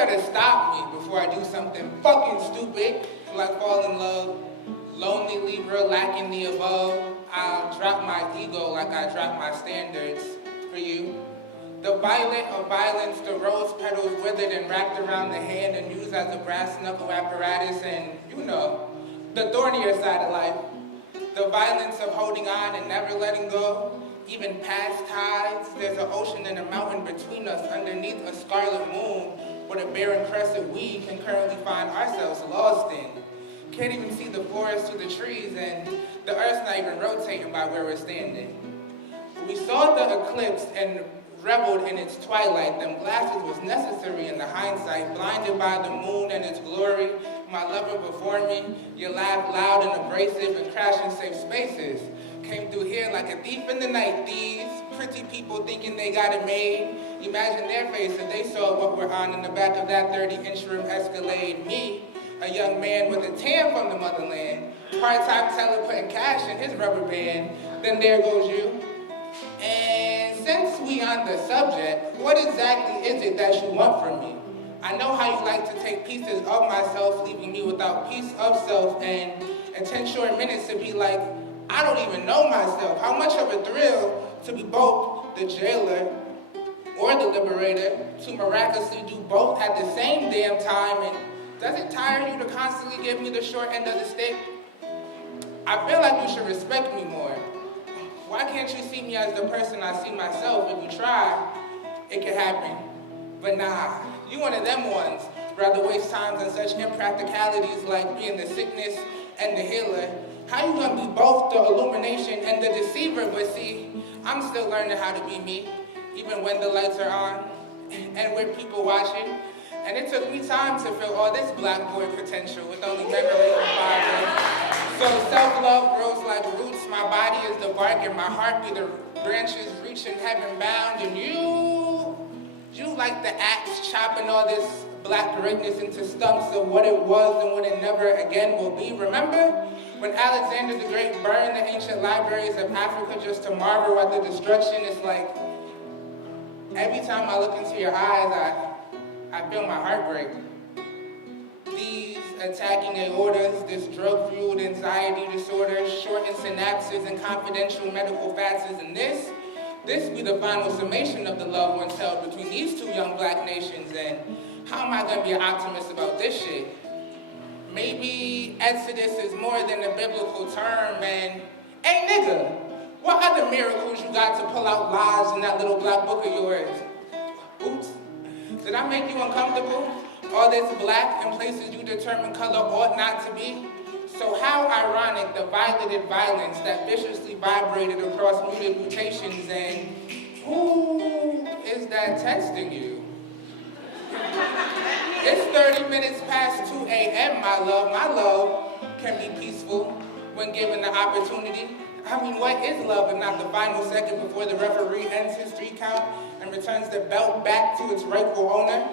better stop me before I do something fucking stupid, like fall in love, lonely Libra lacking the above. I'll drop my ego like I drop my standards for you. The violet of violence, the rose petals withered and wrapped around the hand and used as a brass knuckle apparatus, and you know, the thornier side of life. The violence of holding on and never letting go. Even past tides, there's an ocean and a mountain between us underneath a scarlet moon with a barren crescent we can currently find ourselves lost in. Can't even see the forest through the trees, and the earth's not even rotating by where we're standing. We saw the eclipse and reveled in its twilight. Them glasses was necessary in the hindsight, blinded by the moon and its glory. My lover before me, you laughed loud and abrasive and crashed in safe spaces. Came through here like a thief in the night. These pretty people thinking they got it made. Imagine their face if they saw what we're on in the back of that 30-inch room Escalade. Me, a young man with a tan from the motherland, part-time teller putting cash in his rubber band. Then there goes you. And since we on the subject, what exactly is it that you want from me? I know how you like to take pieces of myself, leaving me without piece of self, and in 10 short minutes to be like, I don't even know myself. How much of a thrill to be both the jailer or the liberator, to miraculously do both at the same damn time, and does it tire you to constantly give me the short end of the stick? I feel like you should respect me more. Why can't you see me as the person I see myself? If you try, it can happen. But nah, you one of them ones. Rather waste times on such impracticalities like being the sickness and the healer. How you gonna be both the illumination and the deceiver? But see, I'm still learning how to be me, even when the lights are on and with people watching. And it took me time to feel all this black boy potential with only memory and fire. So self-love grows like roots. My body is the bark and my heart be the branches reaching heaven bound. And you like the axe chopping all this black greatness into stumps of what it was and what it never again will be. Remember when Alexander the Great burned the ancient libraries of Africa just to marvel at the destruction? It's like every time I look into your eyes, I feel my heart break. These attacking aortas, this drug-fueled anxiety disorder, shortened synapses and confidential medical faxes, and this be the final summation of the love once held between these two young black nations. And how am I gonna be an optimist about this shit? Maybe Exodus is more than a biblical term, and hey nigga, what other miracles you got to pull out lies in that little black book of yours? Oops. Did I make you uncomfortable? All this black in places you determine color ought not to be? So how ironic the violeted violence that viciously vibrated across muted mutations, and who is that texting you? It's 30 minutes past 2 a.m., my love. My love can be peaceful when given the opportunity. I mean, what is love if not the final second before the referee ends his 3 count and returns the belt back to its rightful owner?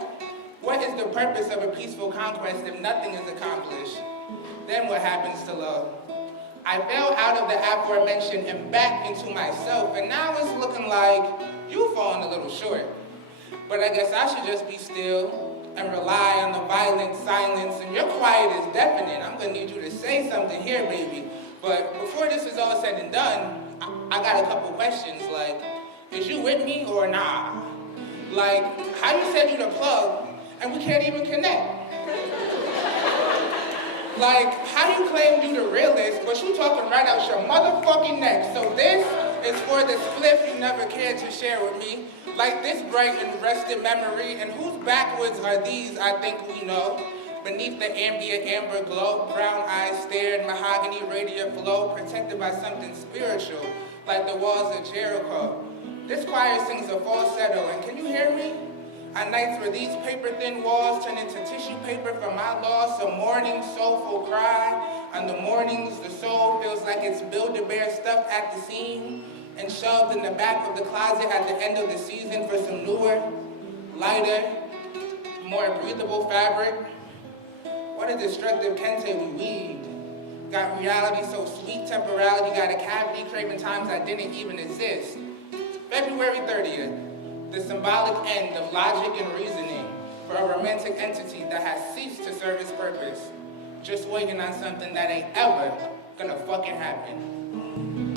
What is the purpose of a peaceful conquest if nothing is accomplished? Then what happens to love? I fell out of the aforementioned and back into myself, and now it's looking like you've fallen a little short. But I guess I should just be still and rely on the violent silence, and your quiet is deafening. I'm gonna need you to say something here, baby. But before this is all said and done, I got a couple questions, like, is you with me or nah? Like, how you said you the plug, and we can't even connect? Like, how you claim you the realist, but you talking right out your motherfucking neck? So this is for the spliff you never cared to share with me. Like this bright and rested memory, and whose backwoods are these? I think we know. Beneath the ambient amber glow, brown eyes stared, mahogany radiant flow, protected by something spiritual, like the walls of Jericho. This choir sings a falsetto, and can you hear me? On nights where these paper-thin walls turn into tissue paper for my loss, a mourning, soulful cry. On the mornings, the soul feels like it's Build-A-Bear stuffed at the seam and shoved in the back of the closet at the end of the season for some newer, lighter, more breathable fabric. What a destructive kente we weaved. Got reality so sweet, temporality got a cavity, craving times that didn't even exist. February 30th. The symbolic end of logic and reasoning. for a romantic entity that has ceased to serve its purpose, just waiting on something that ain't ever gonna fucking happen.